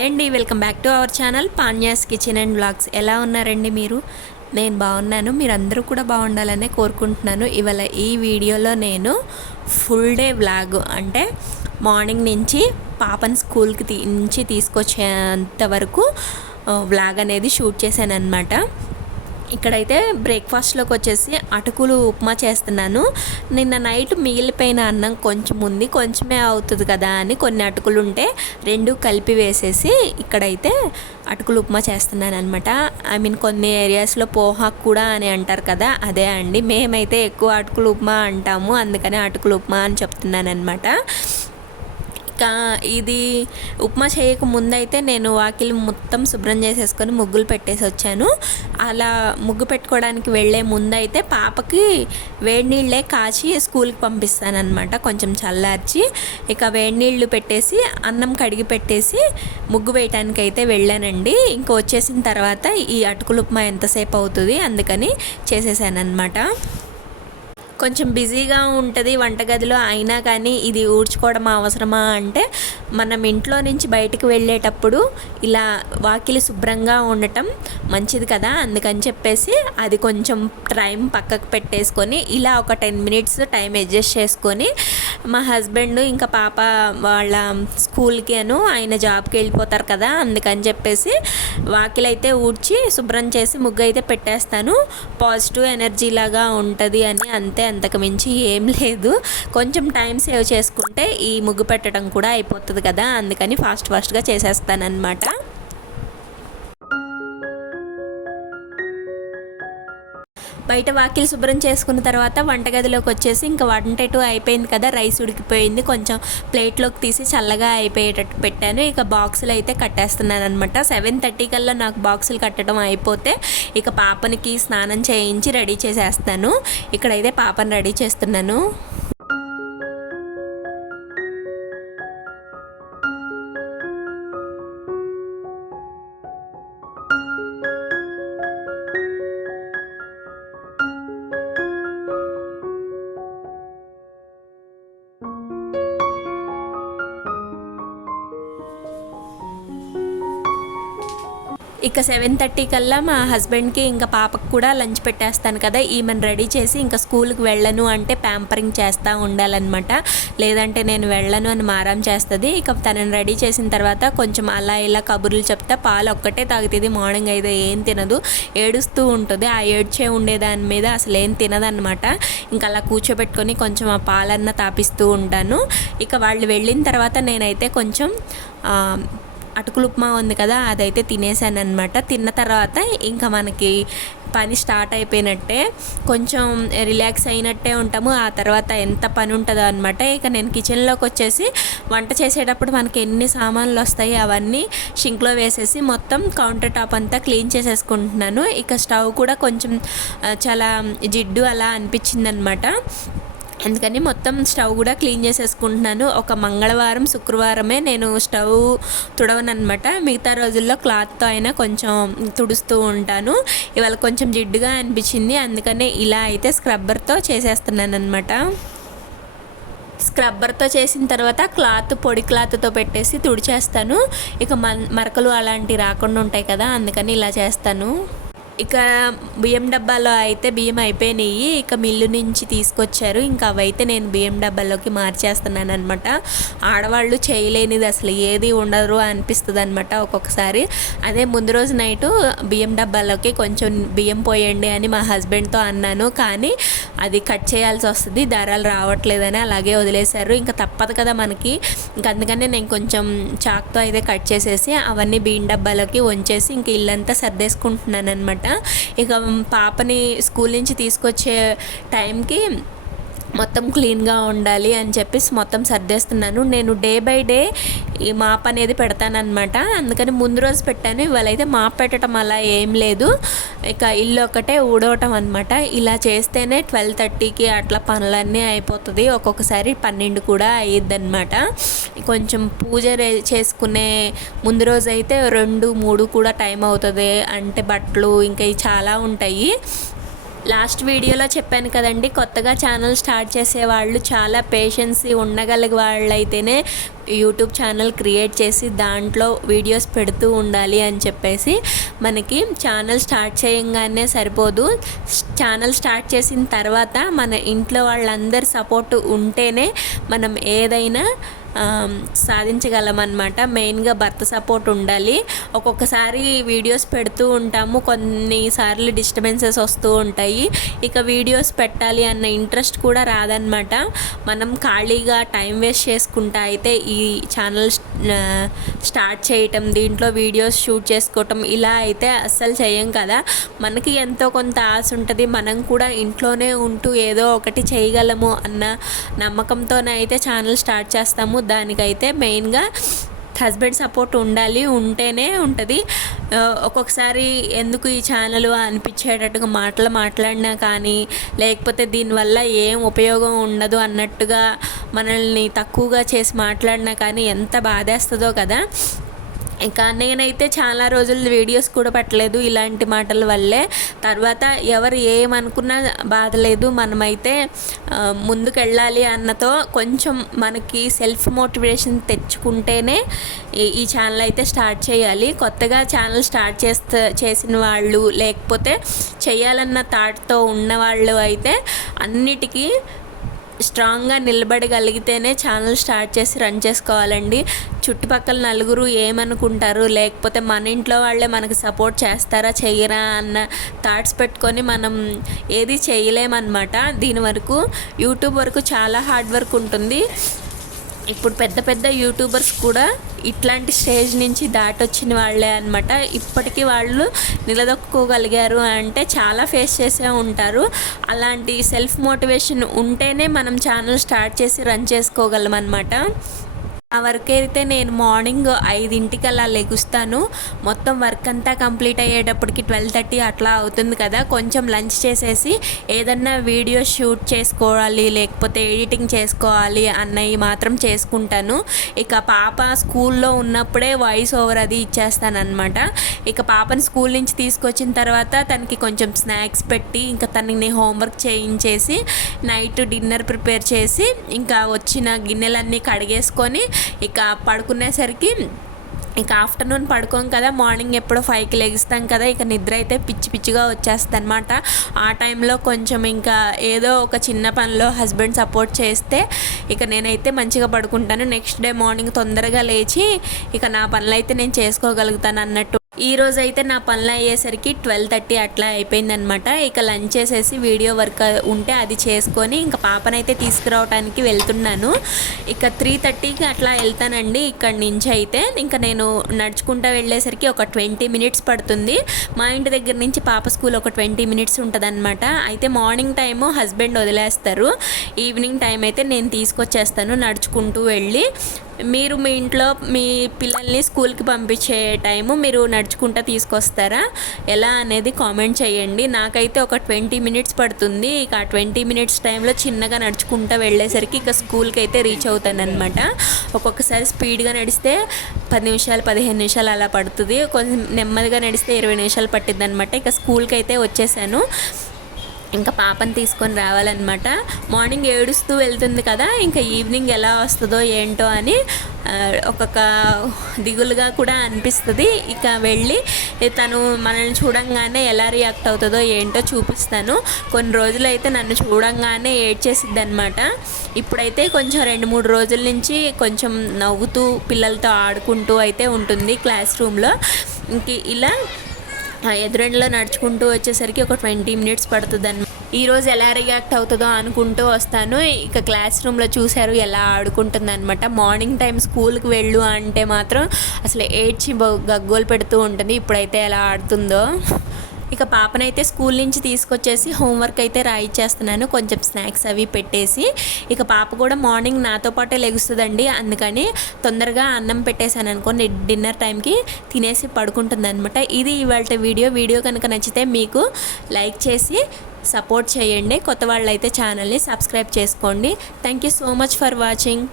Hi అండి welcome back to our channel Panyas kitchen and blogs ఎలా ఉన్నారండి మీరు? నేను బాగున్నాను మీరు అందరూ కూడా బాగుండాలనే కోరుకుంటున్నాను. ఇవాళ ఈ వీడియోలో నేను ఫుల్ డే వ్లాగ్ అంటే మార్నింగ్ నుంచి పాపని స్కూల్కి తీ నుంచి తీసుకొచ్చేంత వరకు వ్లాగ్ అనేది షూట్ చేశాను అనమాట ఇక్కడైతే బ్రేక్ఫాస్ట్లోకి వచ్చేసి అటుకులు ఉప్మా చేస్తున్నాను. నిన్న నైట్ మిగిలిపోయిన అన్నం కొంచెం ఉంది కొంచెమే అవుతుంది కదా అని కొన్ని అటుకులు ఉంటే రెండు కలిపి వేసేసి ఇక్కడైతే అటుకులు ఉప్మా చేస్తున్నాను అనమాట ఐ మీన్ కొన్ని ఏరియాస్లో పోహాక్ కూడా అని అంటారు కదా అదే అండి. మేమైతే ఎక్కువ అటుకులు ఉప్మా అంటాము అందుకని అటుకులు ఉప్మా అని చెప్తున్నాను అనమాట ఇంకా ఇది ఉప్మా చేయక ముందైతే నేను వాకిలి మొత్తం శుభ్రం చేసేసుకొని ముగ్గులు పెట్టేసి వచ్చాను. అలా ముగ్గు పెట్టుకోవడానికి వెళ్ళే ముందైతే పాపకి వేడి నీళ్ళే కాచి స్కూల్కి పంపిస్తానమాట కొంచెం చల్లార్చి ఇక వేడి నీళ్ళు పెట్టేసి అన్నం కడిగి పెట్టేసి ముగ్గు వేయటానికి అయితే వెళ్ళానండి. ఇంక వచ్చేసిన తర్వాత ఈ అటుకులు ఉప్మా ఎంతసేపు అవుతుంది అందుకని చేసేసానమాట కొంచెం బిజీగా ఉంటుంది వంటగదిలో అయినా కానీ ఇది ఊడ్చుకోవడం అవసరమా అంటే మనం ఇంట్లో నుంచి బయటకు వెళ్ళేటప్పుడు ఇలా వాకిలి శుభ్రంగా ఉండటం మంచిది కదా అందుకని చెప్పేసి అది కొంచెం టైం పక్కకు పెట్టేసుకొని ఇలా ఒక టెన్ మినిట్స్ టైం అడ్జస్ట్ చేసుకొని మా హస్బెండ్ ఇంకా పాప వాళ్ళ స్కూల్కి అను ఆయన జాబ్కి వెళ్ళిపోతారు కదా అందుకని చెప్పేసి వాకిలైతే అయితే ఊడ్చి శుభ్రం చేసి ముగ్గు అయితే పెట్టేస్తాను. పాజిటివ్ ఎనర్జీ లాగా ఉంటుంది అని అంతే అంతకు మించి ఏం లేదు. కొంచెం టైం సేవ్ చేసుకుంటే ఈ ముగ్గు పెట్టడం కూడా అయిపోతుంది కదా అందుకని ఫాస్ట్ ఫాస్ట్గా చేసేస్తానమాట బయట వాకిలు శుభ్రం చేసుకున్న తర్వాత వంటగదిలోకి వచ్చేసి ఇంకా వంట ఎటు అయిపోయింది కదా రైస్ ఉడికిపోయింది. కొంచెం ప్లేట్లోకి తీసి చల్లగా అయిపోయేటట్టు పెట్టాను. ఇక బాక్సులు అయితే కట్టేస్తున్నాను అనమాట సెవెన్ థర్టీ కల్లా నాకు బాక్సులు కట్టడం అయిపోతే ఇక పాపనికి స్నానం చేయించి రెడీ చేసేస్తాను. ఇక్కడైతే పాపని రెడీ చేస్తున్నాను. ఇక సెవెన్ థర్టీ కల్లా మా హస్బెండ్కి ఇంకా పాపకు కూడా లంచ్ పెట్టేస్తాను కదా ఈమెను రెడీ చేసి ఇంకా స్కూల్కి వెళ్ళను అంటే ప్యాంపరింగ్ చేస్తూ ఉండాలన్నమాట. లేదంటే నేను వెళ్ళను అని మారం చేస్తుంది. ఇక తనని రెడీ చేసిన తర్వాత కొంచెం అలా ఇలా కబుర్లు చెప్తే పాలు ఒక్కటే తాగుతుంది మార్నింగ్ అయితే ఏం తినదు. ఏడుస్తూ ఉంటుంది. ఆ ఏడ్చే ఉండేదాని మీద అసలు ఏం తినదన్నమాట. ఇంకా అలా కూర్చోబెట్టుకొని కొంచెం ఆ పాలన్న తాపిస్తూ ఉంటాను. ఇక వాళ్ళు వెళ్ళిన తర్వాత నేనైతే కొంచెం అటుకులు ఉప్మా ఉంది కదా అదైతే తినేసాను అనమాట తిన్న తర్వాత ఇంకా మనకి పని స్టార్ట్ అయిపోయినట్టే కొంచెం రిలాక్స్ అయినట్టే ఉంటాము. ఆ తర్వాత ఎంత పని ఉంటుందో అనమాట ఇక నేను కిచెన్లోకి వచ్చేసి వంట చేసేటప్పుడు మనకి ఎన్ని సామాన్లు వస్తాయి అవన్నీ షింక్లో వేసేసి మొత్తం కౌంటర్ టాప్ అంతా క్లీన్ చేసేసుకుంటున్నాను. ఇక స్టవ్ కూడా కొంచెం చాలా జిడ్డు అలా అనిపించింది అనమాట అందుకని మొత్తం స్టవ్ కూడా క్లీన్ చేసేసుకుంటున్నాను. ఒక మంగళవారం శుక్రవారమే నేను స్టవ్ తుడవనమాట మిగతా రోజుల్లో క్లాత్తో అయినా కొంచెం తుడుస్తూ ఉంటాను. ఇవాళ కొంచెం జిడ్డుగా అనిపించింది. అందుకనే ఇలా అయితే స్క్రబ్బర్తో చేసేస్తున్నాను అనమాట స్క్రబ్బర్తో చేసిన తర్వాత క్లాత్ పొడి క్లాత్తో పెట్టేసి తుడిచేస్తాను. ఇక మరకలు అలాంటివి రాకుండా ఉంటాయి కదా అందుకని ఇలా చేస్తాను. ఇక బియ్యం డబ్బాలో అయితే బియ్యం అయిపోయినాయి. ఇక మిల్లు నుంచి తీసుకొచ్చారు. ఇంకా అవైతే నేను బియ్యం డబ్బాలోకి మార్చేస్తున్నాను అనమాట ఆడవాళ్ళు చేయలేనిది అసలు ఏది ఉండరు అనిపిస్తుంది అనమాట ఒక్కొక్కసారి. అదే ముందు రోజు నైట్ బియ్యం డబ్బాలోకి కొంచెం బియ్యం పోయండి అని మా హస్బెండ్తో అన్నాను. కానీ అది కట్ చేయాల్సి వస్తుంది. ధరలు రావట్లేదని అలాగే వదిలేశారు. ఇంకా తప్పదు కదా మనకి. ఇంకా అందుకనే నేను కొంచెం చాక్తో అయితే కట్ చేసేసి అవన్నీ బియ్యం డబ్బాలోకి వంచేసి ఇంక ఇల్లంతా సర్దేసుకుంటున్నాను అనమాట ఇక పాపని స్కూల్ నుంచి తీసుకొచ్చే టైంకి మొత్తం క్లీన్గా ఉండాలి అని చెప్పేసి మొత్తం సర్దేస్తున్నాను. నేను డే బై డే ఈ మాప్ అనేది పెడతానమాట అందుకని ముందు రోజు పెట్టాను. ఇవాళ అయితే మాప్ పెట్టడం అలా ఏం లేదు. ఇక ఇల్లు ఒకటే ఊడవటం అనమాట ఇలా చేస్తేనే ట్వెల్వ్ థర్టీకి అట్లా పనులన్నీ అయిపోతుంది. ఒక్కొక్కసారి పన్నెండు కూడా అయ్యిద్ది అనమాట కొంచెం పూజ చేసుకునే ముందు రోజు అయితే రెండు మూడు కూడా టైం అవుతుంది. అంటే బట్టలు ఇంకా చాలా ఉంటాయి. లాస్ట్ వీడియోలో చెప్పాను కదండి కొత్తగా ఛానల్ స్టార్ట్ చేసే వాళ్ళు చాలా పేషెన్సీ ఉండగలిగే వాళ్ళైతేనే యూట్యూబ్ ఛానల్ క్రియేట్ చేసి దాంట్లో వీడియోస్ పెడుతూ ఉండాలి అని చెప్పేసి మనకి ఛానల్ స్టార్ట్ చేయంగానే సరిపోదు. ఛానల్ స్టార్ట్ చేసిన తర్వాత మన ఇంట్లో వాళ్ళందరి సపోర్ట్ ఉంటేనే మనం ఏదైనా సాధించగలం అనమాట మెయిన్గా భర్త సపోర్ట్ ఉండాలి. ఒక్కొక్కసారి వీడియోస్ పెడుతూ ఉంటాము. కొన్నిసార్లు డిస్టర్బెన్సెస్ వస్తూ ఉంటాయి. ఇక వీడియోస్ పెట్టాలి అన్న ఇంట్రెస్ట్ కూడా రాదనమాట మనం ఖాళీగా టైం వేస్ట్ చేసుకుంటా అయితే ఈ ఛానల్ స్టార్ట్ చేయటం దీంట్లో వీడియోస్ షూట్ చేసుకోవటం ఇలా అయితే అస్సలు చేయం కదా. మనకి ఎంతో కొంత ఆశ ఉంటుంది. మనం కూడా ఇంట్లోనే ఉంటూ ఏదో ఒకటి చేయగలము అన్న నమ్మకంతోనే అయితే ఛానల్ స్టార్ట్ చేస్తాము. దానికైతే మెయిన్గా హస్బెండ్ సపోర్ట్ ఉండాలి ఉంటేనే ఉంటుంది. ఒక్కొక్కసారి ఎందుకు ఈ ఛానల్ అనిపించేటట్టుగా మాటలు మాట్లాడినా కానీ లేకపోతే దీనివల్ల ఏం ఉపయోగం ఉండదు అన్నట్టుగా మనల్ని తక్కువగా చేసి మాట్లాడినా కానీ ఎంత బాధేస్తుందో కదా. ఇంకా నేనైతే చాలా రోజులు వీడియోస్ కూడా పెట్టలేదు ఇలాంటి మాటల వల్లే. తర్వాత ఎవరు ఏమనుకున్నా బాధ లేదు మనమైతే ముందుకెళ్ళాలి అన్నతో కొంచెం మనకి సెల్ఫ్ మోటివేషన్ తెచ్చుకుంటేనే ఈ ఛానల్ అయితే స్టార్ట్ చేయాలి. కొత్తగా ఛానల్ స్టార్ట్ చేస్తే చేసిన వాళ్ళు లేకపోతే చేయాలన్న థాట్తో ఉన్నవాళ్ళు అయితే అన్నిటికీ స్ట్రాంగ్గా నిలబడగలిగితేనే ఛానల్ స్టార్ట్ చేసి రన్ చేసుకోవాలండి. చుట్టుపక్కల నలుగురు ఏమనుకుంటారు? లేకపోతే మన ఇంట్లో వాళ్ళే మనకి సపోర్ట్ చేస్తారా చెయ్యరా అన్న థాట్స్ పెట్టుకొని మనం ఏది చేయలేమన్నమాట. దీని వరకు యూట్యూబ్ వరకు చాలా హార్డ్ వర్క్ ఉంటుంది. ఇప్పుడు పెద్ద పెద్ద యూట్యూబర్స్ కూడా ఇట్లాంటి స్టేజ్ నుంచి దాటొచ్చిన వాళ్ళే అనమాట ఇప్పటికీ వాళ్ళు నిలదొక్కుకోగలిగారు అంటే చాలా ఫేస్ చేసే ఉంటారు. అలాంటి సెల్ఫ్ మోటివేషన్ ఉంటేనే మనం ఛానల్ స్టార్ట్ చేసి రన్ చేసుకోగలం అనమాట ఆ వర్క్ అయితే నేను మార్నింగ్ ఐదింటికి అలా లెగుస్తాను. మొత్తం వర్క్ అంతా కంప్లీట్ అయ్యేటప్పటికి ట్వెల్వ్ థర్టీ అట్లా అవుతుంది కదా. కొంచెం లంచ్ చేసేసి ఏదన్నా వీడియో షూట్ చేసుకోవాలి లేకపోతే ఎడిటింగ్ చేసుకోవాలి అన్నవి మాత్రం చేసుకుంటాను. ఇక పాప స్కూల్లో ఉన్నప్పుడే వాయిస్ ఓవర్ అది ఇచ్చేస్తానమాట ఇక పాపని స్కూల్ నుంచి తీసుకొచ్చిన తర్వాత తనకి కొంచెం స్నాక్స్ పెట్టి ఇంకా తనని హోంవర్క్ చేయించేసి నైట్ డిన్నర్ ప్రిపేర్ చేసి ఇంకా వచ్చిన గిన్నెలన్నీ కడిగేసుకొని ఇక పడుకునేసరికి ఇక ఆఫ్టర్నూన్ పడుకోం కదా మార్నింగ్ ఎప్పుడో ఫైవ్కి లెగిస్తాం కదా ఇక నిద్ర అయితే పిచ్చి పిచ్చిగా వచ్చేస్తుంది అనమాట ఆ టైంలో కొంచెం ఇంకా ఏదో ఒక చిన్న పనిలో హస్బెండ్ సపోర్ట్ చేస్తే ఇక నేనైతే మంచిగా పడుకుంటాను. నెక్స్ట్ డే మార్నింగ్ తొందరగా లేచి ఇక నా పనులు అయితే నేను చేసుకోగలుగుతాను అన్నట్టు ఈరోజు అయితే నా పనులు అయ్యేసరికి ట్వెల్వ్ థర్టీ అట్లా అయిపోయిందనమాట ఇక లంచ్ చేసేసి వీడియో వర్క్ ఉంటే అది చేసుకొని ఇంకా పాపనైతే తీసుకురావడానికి వెళ్తున్నాను. ఇక త్రీ థర్టీకి అట్లా వెళ్తానండి ఇక్కడ నుంచి అయితే. ఇంకా నేను నడుచుకుంటూ వెళ్ళేసరికి ఒక ట్వంటీ మినిట్స్ పడుతుంది. మా ఇంటి దగ్గర నుంచి పాప స్కూల్ ఒక ట్వంటీ మినిట్స్ ఉంటుందన్నమాట. అయితే మార్నింగ్ టైము హస్బెండ్ వదిలేస్తారు. ఈవినింగ్ టైం అయితే నేను తీసుకొచ్చేస్తాను నడుచుకుంటూ వెళ్ళి. మీరు మీ ఇంట్లో మీ పిల్లల్ని స్కూల్కి పంపించే టైము మీరు నడుచుకుంటా తీసుకొస్తారా? ఎలా అనేది కామెంట్ చేయండి. నాకైతే ఒక ట్వంటీ మినిట్స్ పడుతుంది. ఇక ఆ ట్వంటీ మినిట్స్ టైంలో చిన్నగా నడుచుకుంటా వెళ్ళేసరికి ఇక స్కూల్కి అయితే రీచ్ అవుతాను అనమాట ఒక్కొక్కసారి స్పీడ్గా నడిస్తే పది నిమిషాలు పదిహేను నిమిషాలు అలా పడుతుంది. కొంచెం నెమ్మదిగా నడిస్తే ఇరవై నిమిషాలు పట్టింది అనమాట ఇక స్కూల్కి అయితే వచ్చేసాను. ఇంకా పాపని తీసుకొని రావాలన్నమాట. మార్నింగ్ ఏడుస్తూ వెళ్తుంది కదా ఇంకా ఈవినింగ్ ఎలా వస్తుందో ఏంటో అని ఒక్కొక్క దిగులుగా కూడా అనిపిస్తుంది. ఇక వెళ్ళి తను మనల్ని చూడంగానే ఎలా రియాక్ట్ అవుతుందో ఏంటో చూపిస్తాను. కొన్ని రోజులు అయితే నన్ను చూడంగానే ఏడ్చేసిద్ది అనమాట ఇప్పుడైతే కొంచెం రెండు మూడు రోజుల నుంచి కొంచెం నవ్వుతూ పిల్లలతో ఆడుకుంటూ అయితే ఉంటుంది క్లాస్ రూమ్లో. ఇంక ఇలా ఎదురెండలో నడుచుకుంటూ వచ్చేసరికి ఒక ట్వంటీ మినిట్స్ పడుతుంది ఈరోజు ఎలా రియాక్ట్ అవుతుందో అనుకుంటూ వస్తాను. ఇక క్లాస్ రూమ్లో చూశారు ఎలా ఆడుకుంటుంది అనమాట మార్నింగ్ టైం స్కూల్కి వెళ్ళు అంటే మాత్రం అసలు ఏడ్చి గగ్గోలు పెడుతూ ఉంటుంది. ఇప్పుడైతే ఎలా ఆడుతుందో. ఇక పాపనైతే స్కూల్ నుంచి తీసుకొచ్చేసి హోంవర్క్ అయితే రాయిచ్చేస్తున్నాను. కొంచెం స్నాక్స్ అవి పెట్టేసి ఇక పాప కూడా మార్నింగ్ నాతో పాటే లెగుస్తుందండి. అందుకని తొందరగా అన్నం పెట్టేశాను అనుకోండి డిన్నర్ టైంకి తినేసి పడుకుంటుంది అనమాట ఇది ఇవాళ వీడియో. వీడియో కనుక నచ్చితే మీకు లైక్ చేసి సపోర్ట్ చేయండి. కొత్త వాళ్ళు అయితే ఛానల్ని సబ్స్క్రైబ్ చేసుకోండి. Thank you so much for watching.